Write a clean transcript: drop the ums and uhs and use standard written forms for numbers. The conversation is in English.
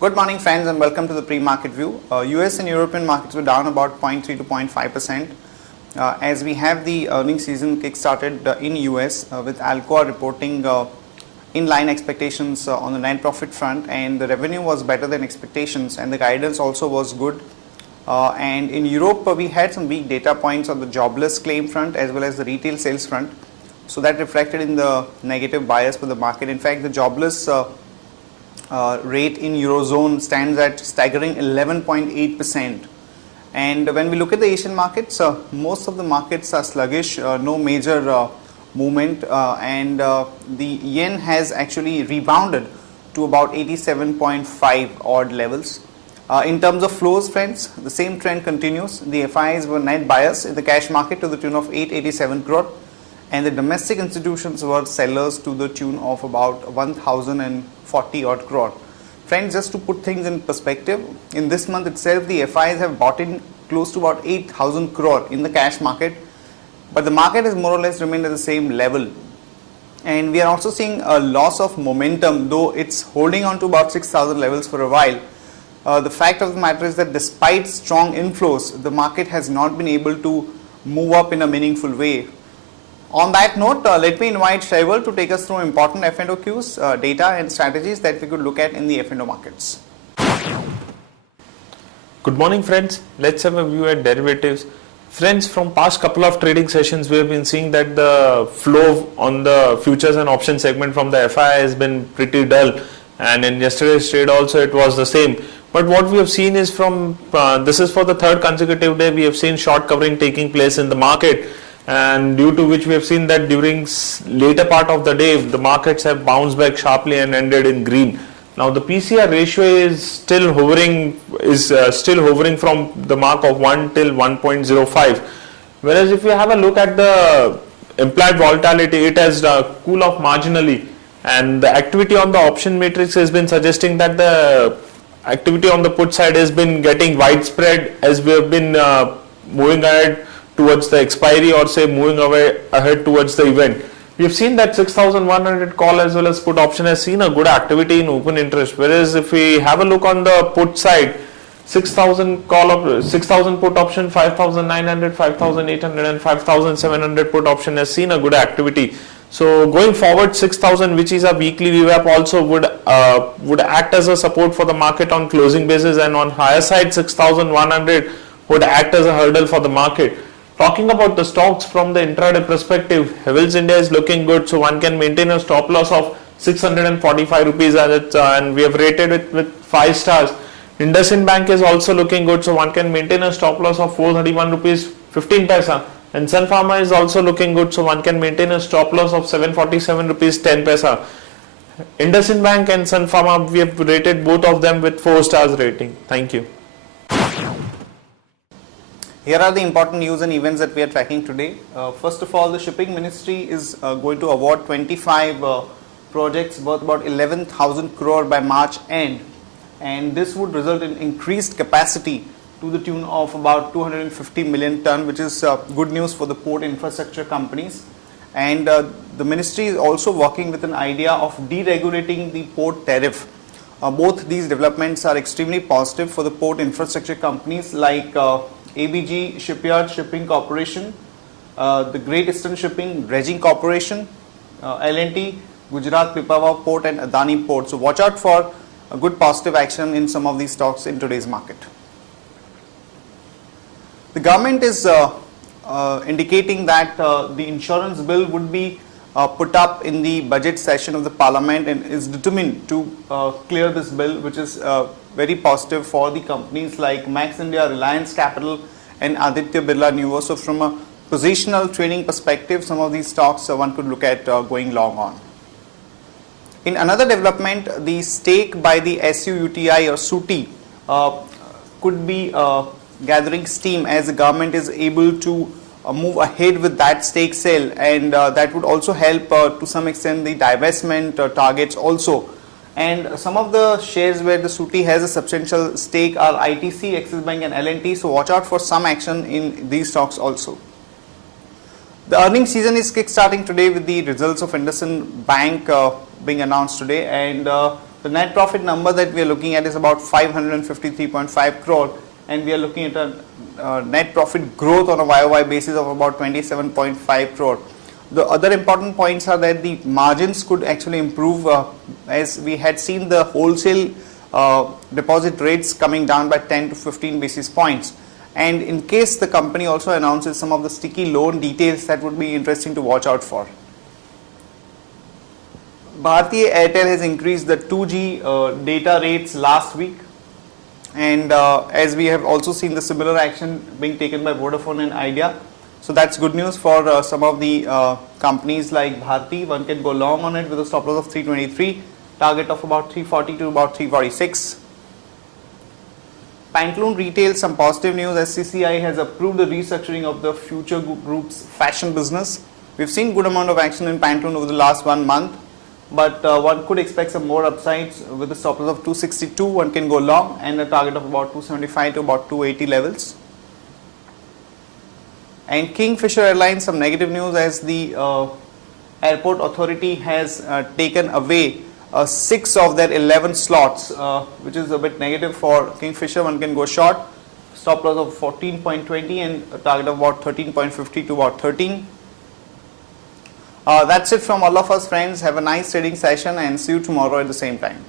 Good morning friends and welcome to the pre-market view. US and European markets were down about 0.3 to 0.5% as we have the earnings season kick-started in US with Alcoa reporting in-line expectations on the net profit front, and the revenue was better than expectations and the guidance also was good. And in Europe we had some weak data points on the jobless claim front as well as the retail sales front. So that reflected in the negative bias for the market. In fact, the jobless rate in Eurozone stands at staggering 11.8%. And when we look at the Asian markets, most of the markets are sluggish, no major movement, and the yen has actually rebounded to about 87.5 odd levels. In terms of flows, friends, the same trend continues. The FIs were net buyers in the cash market to the tune of 887 crore. And the domestic institutions were sellers to the tune of about 1040 odd crore. Friends, just to put things in perspective, in this month itself the FIs have bought in close to about 8,000 crore in the cash market, but the market has more or less remained at the same level. And we are also seeing a loss of momentum, though it's holding on to about 6,000 levels for a while. The fact of the matter is that despite strong inflows, the market has not been able to move up in a meaningful way. On that note, let me invite Shaival to take us through important F&O cues, data and strategies that we could look at in the F&O markets. Good morning friends, let's have a view at derivatives. Friends, from past couple of trading sessions we have been seeing that the flow on the futures and options segment from the FI has been pretty dull, and in yesterday's trade also it was the same. But what we have seen is from, this is for the third consecutive day, we have seen short covering taking place in the market, and due to which we have seen that during later part of the day the markets have bounced back sharply and ended in green. Now the PCR ratio is still hovering from the mark of 1 till 1.05, whereas if you have a look at the implied volatility, it has cooled off marginally, and the activity on the option matrix has been suggesting that the activity on the put side has been getting widespread as we have been moving ahead towards the expiry, or say moving ahead towards the event. We have seen that 6,100 call as well as put option has seen a good activity in open interest, whereas if we have a look on the put side, 6,000 put option, 5,900, 5,800 and 5,700 put option has seen a good activity. So going forward, 6,000, which is a weekly VWAP, also would act as a support for the market on closing basis, and on higher side 6,100 would act as a hurdle for the market. Talking about the stocks from the intraday perspective, Havells India is looking good, so one can maintain a stop loss of 645 rupees and we have rated it with 5 stars. IndusInd Bank is also looking good, so one can maintain a stop loss of 431 rupees 15 paisa. And Sun Pharma is also looking good, so one can maintain a stop loss of 747 rupees 10 paisa. IndusInd Bank and Sun Pharma, we have rated both of them with 4 stars rating. Thank you. Here are the important news and events that we are tracking today. First of all, the Shipping Ministry is going to award 25 projects worth about 11,000 crore by March end, and this would result in increased capacity to the tune of about 250 million ton, which is good news for the port infrastructure companies. And the ministry is also working with an idea of deregulating the port tariff. Both these developments are extremely positive for the port infrastructure companies like ABG Shipyard Shipping Corporation, the Great Eastern Shipping Dredging Corporation, L&T, Gujarat Pipavav Port and Adani Port. So watch out for a good positive action in some of these stocks in today's market. The government is indicating that the insurance bill would be put up in the budget session of the parliament, and is determined to clear this bill, which is very positive for the companies like Max India, Reliance Capital and Aditya Birla Nuvo. So from a positional trading perspective, some of these stocks one could look at going long on. In another development, the stake by the SUTI or SUTI could be gathering steam as the government is able to move ahead with that stake sale, and that would also help to some extent the divestment targets also. And some of the shares where the SUTI has a substantial stake are ITC, Axis Bank and L&T, so watch out for some action in these stocks also. The earnings season is kick-starting today with the results of IndusInd Bank being announced today, and The net profit number that we are looking at is about 553.5 crore, and we are looking at a net profit growth on a YOY basis of about 27.5 crore. The other important points are that the margins could actually improve as we had seen the wholesale deposit rates coming down by 10 to 15 basis points. And in case the company also announces some of the sticky loan details, that would be interesting to watch out for. Bharti Airtel has increased the 2G data rates last week, and as we have also seen the similar action being taken by Vodafone and Idea. So that's good news for some of the companies like Bharti. One can go long on it with a stop loss of 323, target of about 340 to about 346. Pantaloon Retail, some positive news. SCCI has approved the restructuring of the Future Group's fashion business. We've seen good amount of action in Pantaloon over the last 1 month, but one could expect some more upsides with a stop loss of 262. One can go long and a target of about 275 to about 280 levels. And Kingfisher Airlines, some negative news as the airport authority has taken away 6 of their 11 slots, which is a bit negative for Kingfisher. One can go short, stop loss of 14.20 and a target of about 13.50 to about 13. That's it from all of us, friends. Have a nice trading session and see you tomorrow at the same time.